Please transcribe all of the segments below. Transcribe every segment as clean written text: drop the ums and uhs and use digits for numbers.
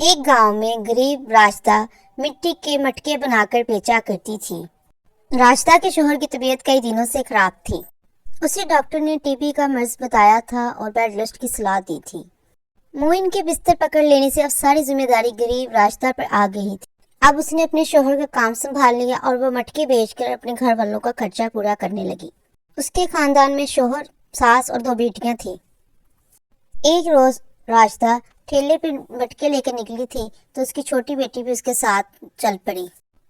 एक गांव में गरीब रास्ता मिट्टी के मटके बनाकर बेचा करती थी। रास्ता के शौहर की तबीयत कई दिनों से खराब थी। उसे डॉक्टर ने टीबी का मर्ज बताया था और बेड रेस्ट की सलाह दी थी। मोइन के बिस्तर पकड़ लेने से अब सारी जिम्मेदारी गरीब रास्ता पर आ गई थी। अब उसने अपने शौहर का काम संभाल लिया और वो मटके बेचकर अपने घर वालों का खर्चा पूरा करने लगी। उसके खानदान में शौहर, सास और 2 बेटियां थी। एक रोज रास्ता ठेले पे मटके लेकर निकली थी तो उसकी छोटी बेटी भी उसके साथ चल पड़ी।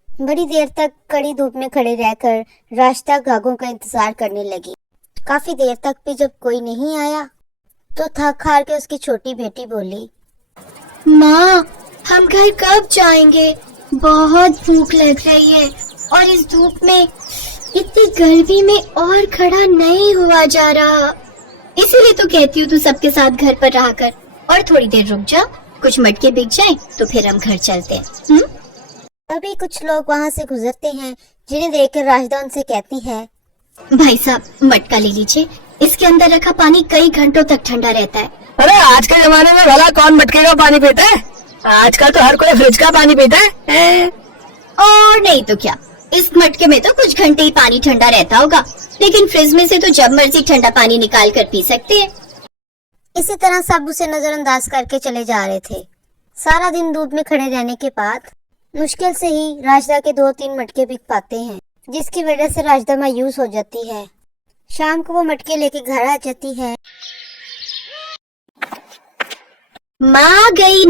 बड़ी देर तक कड़ी धूप में खड़े रहकर रास्ता ग्राहकों का इंतजार करने लगी। काफी देर तक भी जब कोई नहीं आया तो थक हार के उसकी छोटी बेटी बोली, माँ, हम घर कब जाएंगे? बहुत भूख लग रही है और इस धूप में, इतनी गर्मी में और खड़ा नहीं हुआ जा रहा। इसीलिए तो कहती हूँ तू सबके साथ घर पर रहा कर और थोड़ी देर रुक जा, कुछ मटके बिक जाएं तो फिर हम घर चलते हैं। तभी कुछ लोग वहाँ से गुजरते हैं, जिन्हें देखकर राशिदा उनसे कहती है, भाई साहब, मटका ले लीजिए, इसके अंदर रखा पानी कई घंटों तक ठंडा रहता है। अरे आज के जमाने में भला कौन मटके का पानी पीता है? आजकल तो हर कोई फ्रिज का पानी पीता है। और नहीं तो क्या, इस मटके में तो कुछ घंटे ही पानी ठंडा रहता होगा, लेकिन फ्रिज में से तो जब मर्जी ठंडा पानी निकाल कर पी सकते हैं। इसी तरह सब उसे नजरअंदाज करके चले जा रहे थे। सारा दिन धूप में खड़े रहने के बाद मुश्किल से ही राशिदा के 2-3 मटके बिक पाते हैं, जिसकी वजह से राशिदा मायूस हो जाती है। शाम को वो मटके लेके घर आ जाती है। माँ गई।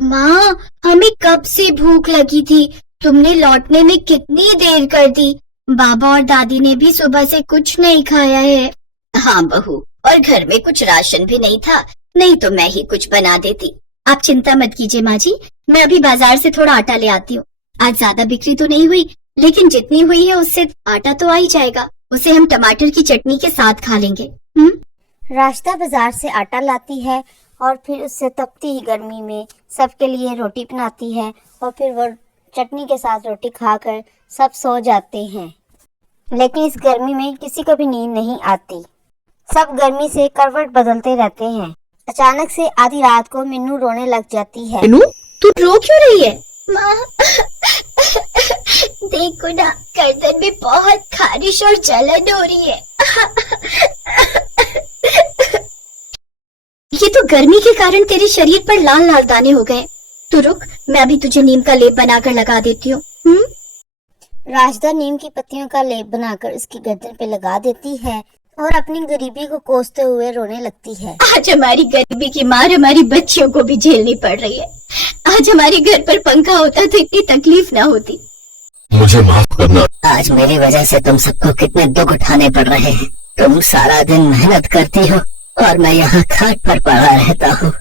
माँ, हमें कब से भूख लगी थी, तुमने लौटने में कितनी देर कर दी। बाबा और दादी ने भी सुबह से कुछ नहीं खाया है। हाँ बहू, और घर में कुछ राशन भी नहीं था, नहीं तो मैं ही कुछ बना देती। आप चिंता मत कीजिए माँ जी, मैं अभी बाजार से थोड़ा आटा ले आती हूँ। आज ज्यादा बिक्री तो नहीं हुई, लेकिन जितनी हुई है उससे आटा तो आ ही जाएगा। उसे हम टमाटर की चटनी के साथ खा लेंगे। राशिदा बाजार से आटा लाती है और फिर उससे तपती ही गर्मी में सबके लिए रोटी बनाती है और फिर वो चटनी के साथ रोटी खाकर सब सो जाते हैं। लेकिन इस गर्मी में किसी को भी नींद नहीं आती। सब गर्मी से करवट बदलते रहते हैं। अचानक से आधी रात को मिन्नू रोने लग जाती है। मिन्नू, तू रो क्यों रही है? माँ, देखो ना, गर्दन में बहुत खारिश और जलन हो रही है। ये तो गर्मी के कारण तेरे शरीर पर लाल लाल दाने हो गए। तू रुक, मैं अभी तुझे नीम का लेप बनाकर लगा देती हूँ। राशिदा नीम की पत्तियों का लेप बनाकर उसकी गर्दन पे लगा देती है और अपनी गरीबी को कोसते हुए रोने लगती है। आज हमारी गरीबी की मार हमारी बच्चियों को भी झेलनी पड़ रही है। आज हमारे घर पर पंखा होता तो इतनी तकलीफ ना होती। मुझे माफ करना। आज मेरी वजह से तुम सबको कितने दुख उठाने पड़ रहे हैं। तुम सारा दिन मेहनत करती हो और मैं यहाँ खाट पर पड़ा रहता हूँ।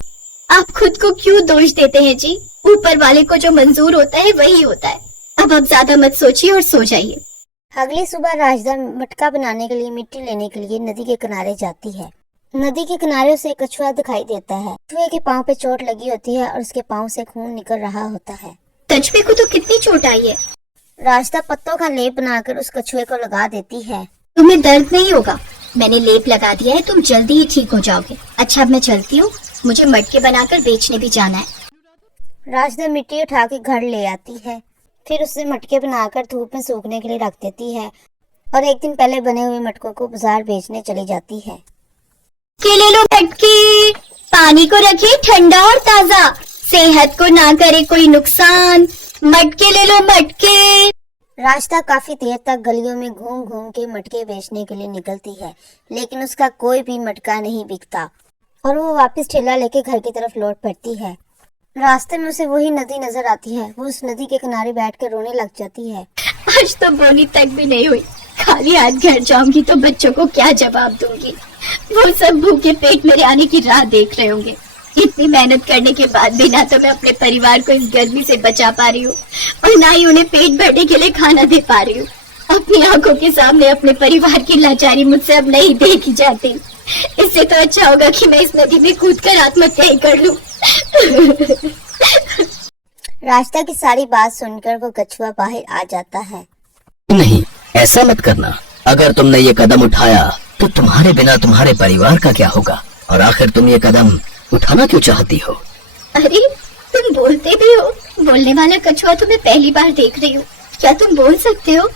आप खुद को क्यों दोष देते हैं जी? ऊपर वाले को जो मंजूर होता है वही होता है। अब आप ज्यादा मत सोचिए और सो जाइए। अगली सुबह राशिदा मटका बनाने के लिए मिट्टी लेने के लिए नदी के किनारे जाती है। नदी के किनारे उसे एक कछुआ दिखाई देता है। कछुए के पाँव पे चोट लगी होती है और उसके पाँव से खून निकल रहा होता है। कछुए को तो कितनी चोट आई है। राशिदा पत्तों का लेप बनाकर उस कछुए को लगा देती है। तुम्हें दर्द नहीं होगा, मैंने लेप लगा दिया है, तुम जल्दी ही ठीक हो जाओगे। अच्छा, अब मैं चलती हूँ, मुझे मटके बनाकर बेचने भी जाना है। राशिदा मिट्टी उठा के घर ले आती है। फिर उससे मटके बनाकर धूप में सूखने के लिए रख देती है और एक दिन पहले बने हुए मटकों को बाजार बेचने चली जाती है। के ले लो मटके, पानी को रखे ठंडा और ताजा, सेहत को ना करे कोई नुकसान। मटके ले लो मटके। राशिदा काफी देर तक गलियों में घूम घूम के मटके बेचने के लिए निकलती है, लेकिन उसका कोई भी मटका नहीं बिकता और वो वापस ठेला लेके घर की तरफ लौट पड़ती है। रास्ते में उसे वही नदी नजर आती है। वो उस नदी के किनारे बैठकर रोने लग जाती है। आज तो बोनी तक भी नहीं हुई, खाली हाथ घर जाऊंगी तो बच्चों को क्या जवाब दूंगी। वो सब भूखे पेट मेरे आने की राह देख रहे होंगे। इतनी मेहनत करने के बाद भी ना तो मैं अपने परिवार को इस गर्मी से बचा पा रही हूँ और ना ही उन्हें पेट भरने के लिए खाना दे पा रही हूँ। अपनी आंखों के सामने अपने परिवार की लाचारी मुझसे अब नहीं देखी जाती। इससे तो अच्छा होगा कि मैं इस नदी में कूदकर आत्महत्या ही कर लूं। राशिदा की सारी बात सुनकर वो कछुआ बाहर आ जाता है। नहीं, ऐसा मत करना। अगर तुमने ये कदम उठाया तो तुम्हारे बिना तुम्हारे परिवार का क्या होगा? और आखिर तुम ये कदम उठाना क्यों चाहती हो? अरे तुम बोलते भी हो। बोलने वाला कछुआ तो मैं पहली बार देख रही हूँ। क्या तुम बोल सकते हो?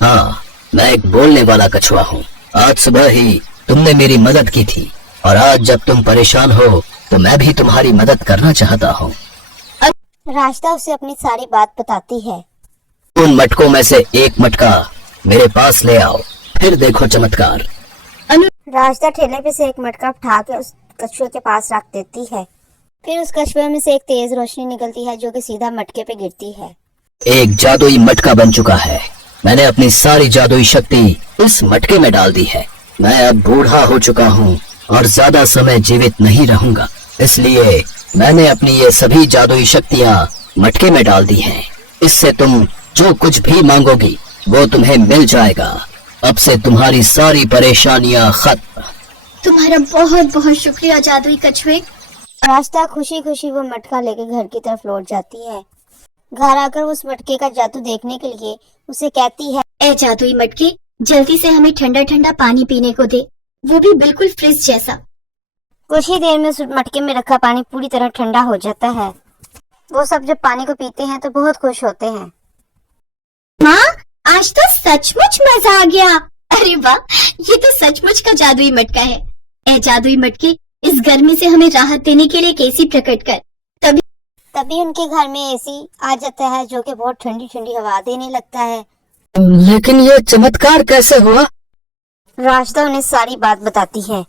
हाँ, मैं एक बोलने वाला कछुआ हूँ। आज सुबह ही तुमने मेरी मदद की थी और आज जब तुम परेशान हो तो मैं भी तुम्हारी मदद करना चाहता हूँ। रास्ता उसे अपनी सारी बात बताती है। उन मटकों में से एक मटका मेरे पास ले आओ, फिर देखो चमत्कार। रास्ता ठेले पे से एक मटका उठा के उस कछुए के पास रख देती है। फिर उस कछुए में से एक तेज रोशनी निकलती है जो कि सीधा मटके पे गिरती है। एक जादुई मटका बन चुका है। मैंने अपनी सारी जादुई शक्ति इस मटके में डाल दी है। मैं अब बूढ़ा हो चुका हूँ और ज्यादा समय जीवित नहीं रहूंगा, इसलिए मैंने अपनी ये सभी जादुई शक्तियाँ मटके में डाल दी हैं। इससे तुम जो कुछ भी मांगोगी वो तुम्हें मिल जाएगा। अब से तुम्हारी सारी परेशानियाँ खत्म। तुम्हारा बहुत बहुत शुक्रिया जादुई कछुए। रास्ता खुशी खुशी वो मटका लेके घर की तरफ लौट जाती है। घर आकर वो उस मटके का जादू देखने के लिए उसे कहती है, ए जादुई मटके, जल्दी से हमें ठंडा ठंडा पानी पीने को दे, वो भी बिल्कुल फ्रिज जैसा। कुछ ही देर में उस मटके में रखा पानी पूरी तरह ठंडा हो जाता है। वो सब जब पानी को पीते हैं तो बहुत खुश होते हैं। माँ, आज तो सचमुच मजा आ गया। अरे वाह, ये तो सचमुच का जादुई मटका है। ए जादुई मटके, इस गर्मी से हमें राहत देने के लिए एक एसी प्रकट कर। तभी उनके घर में एसी आ जाता है जो कि बहुत ठंडी ठंडी हवा देने लगता है। लेकिन ये चमत्कार कैसे हुआ? रास्ता उन्हें सारी बात बताती है।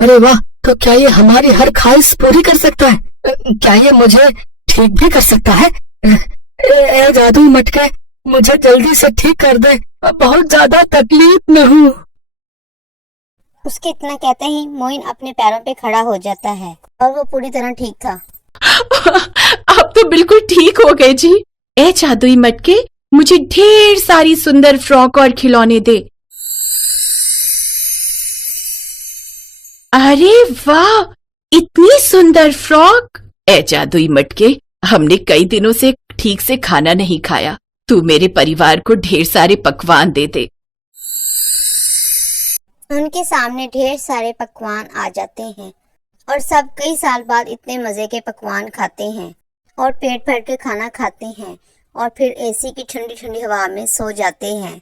अरे वाह, तो क्या ये हमारी हर ख्वाहिश पूरी कर सकता है? क्या ये मुझे ठीक भी कर सकता है? ए जादुई मटके, मुझे जल्दी से ठीक कर दे, बहुत ज्यादा तकलीफ में हूँ। उसके इतना कहते ही मोइन अपने पैरों पे खड़ा हो जाता है और वो पूरी तरह ठीक था। अब तो बिल्कुल ठीक हो गए जी। ए जादुई मटके, मुझे ढेर सारी सुंदर फ्रॉक और खिलौने दे। अरे वाह, इतनी सुंदर फ्रॉक। ए जादुई मटके, हमने कई दिनों से ठीक से खाना नहीं खाया, तू मेरे परिवार को ढेर सारे पकवान दे दे। उनके सामने ढेर सारे पकवान आ जाते हैं और सब कई साल बाद इतने मजे के पकवान खाते हैं और पेट भर के खाना खाते हैं और फिर एसी की ठंडी ठंडी हवा में सो जाते हैं।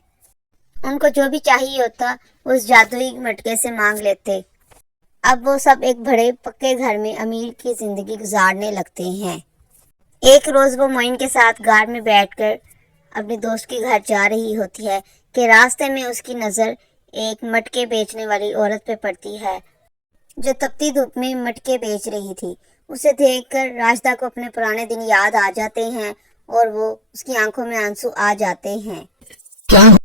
उनको जो भी चाहिए होता उस जादुई मटके से मांग लेते। अब वो सब एक बड़े पक्के घर में अमीर की जिंदगी गुजारने लगते हैं। एक रोज वो मोइन के साथ कार में बैठकर अपने दोस्त के घर जा रही होती है कि रास्ते में उसकी नजर एक मटके बेचने वाली औरत पे पड़ती है जो तपती धूप में मटके बेच रही थी। उसे देखकर रास्ता को अपने पुराने दिन याद आ जाते हैं और वो उसकी आंखों में आंसू आ जाते हैं। क्या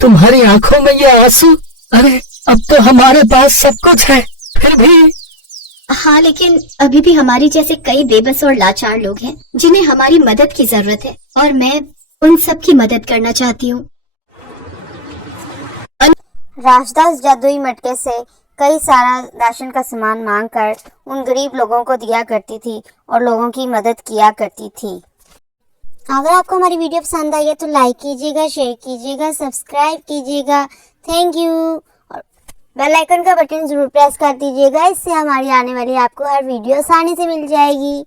तुम्हारी आंखों में ये आंसू? अरे अब तो हमारे पास सब कुछ है, फिर भी। हाँ, लेकिन अभी भी हमारी जैसे कई बेबस और लाचार लोग हैं जिन्हें हमारी मदद की जरूरत है और मैं उन सब की मदद करना चाहती हूँ। रास्ता उस जादुई मटके से कई सारा राशन का सामान मांगकर उन गरीब लोगों को दिया करती थी और लोगों की मदद किया करती थी। अगर आपको हमारी वीडियो पसंद आई है तो लाइक कीजिएगा, शेयर कीजिएगा, सब्सक्राइब कीजिएगा। Thank you. और बेल आइकन का बटन जरूर प्रेस कर दीजिएगा, इससे हमारी आने वाली आपको हर वीडियो आसानी से मिल जाएगी।